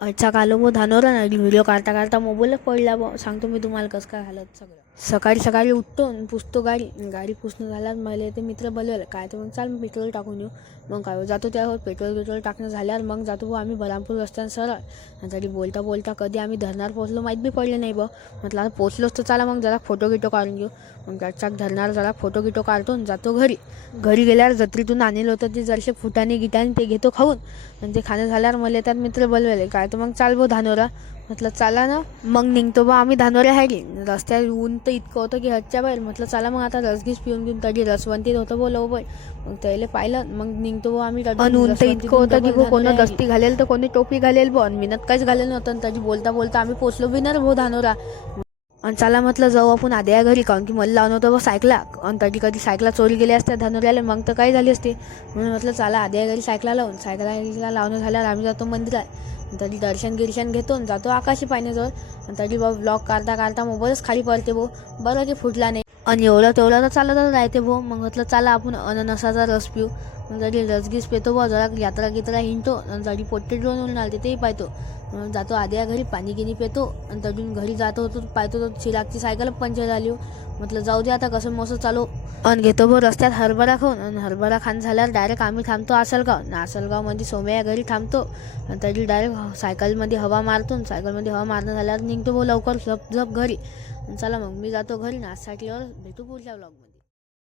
अच्छा कालो बो धानोरा ना व्हिडिओ काढता काढता मोबाईलच पडला बो. सांगतो मी तुम्हाला कसं काय हालत सगळं. सकाळी सकाळी उठतो आणि पुसतो गाडी. गाडी पुसणं झाल्यावर मला ते मित्र बोलवलं काय तर मग चाल पेट्रोल टाकून येऊ. मग काय जातो त्यावर पेट्रोल टाकणं झाल्यावर मग जातो बो आम्ही बरामपूर रस्त्यानं सरळ. आणि तरी बोलता बोलता कधी आम्ही धरणार पोहोचलो माहीत बी पडले नाही बा. म्हटलं आता पोचलोच तर चला मग जरा फोटो गिटो काढून घेऊ. मग चाक धरणार जरा फोटो गिटो काढतो आणि जातो घरी. घरी गेल्यावर जत्रेतून आणलं होतं ते जरसे फुटाने गिटाने ते घेतो खाऊन. आणि ते खाणं झाल्यावर मला त्यात मित्र बोलवले काय तर मग चाल बो धानोरा. म्हटलं चला ना. मग निघतो बा आम्ही धानोऱ्या हायली. रस्त्यात ऊन तर इतकं होतं की हच्च्या बाहेर. म्हटलं चला मग आता रसगीस पिऊन घेऊन तरी रसवंतीत होतं बोल बाई. मग त्याला पाहिलं मग निघतो बो आम्ही. ऊन तर इतकं होतं की कोणी दस्ती घालेल तर कोणी टोपी घालेल बो. मिनत काहीच घालेल नव्हतं. आणि तरी बोलता बोलता आम्ही पोचलो बी ना भो धानोरा. आणि चला म्हटलं जाऊ आपण आद्या घरी काहून की मला लावून होतं बा सायकला. आणि तरी कधी सायकला चोरी गेली असत्या धानोऱ्याला मग तर काय झाली असते. म्हणून म्हटलं चला आद्या घरी सायकला लावून. सायकला लावणं झाल्यावर आम्ही जातो मंदिरात. तरी दर्शन गिर्शन घेतो आणि जातो आकाशी पाण्याजवळ. आणि तरी बा ब्लॉग काढता काढता मोबाईलच खाली पडते भो. बरं की फुटला नाही. आणि एवढं तेवढं तर चालतच राहते भो. मग म्हटलं चला आपण अननसाचा रस पिऊ. मग तरी रसगीस पेतो बा जरा यात्रा गित्रा हिंडतो. आणि तरी पोट्टे ड्रोन आलते तेही पाहतो. जातो आद्या घरी पाणी गिनी पेतो. आणि तडून घरी जातो होतो पाहतो तो चिरागची सायकल पंचर झाली. म्हटलं जाऊ दे आता कसं मस्त चालू. आणि घेतो बो रस्त्यात हरभरा खाऊन. आणि हरभरा खाऊन झाल्यावर डायरेक्ट आम्ही थांबतो आसलगाव. आसलगावमध्ये सोम्या घरी थांबतो. आणि तरी डायरेक्ट सायकलमध्ये हवा मारतो. सायकलमध्ये हवा मारणं झाल्यावर निघतो बो लवकर झप झप घरी. चला मग मी जातो घरी ना. आजसाठी भेटू पुढच्या व्लॉगमध्ये.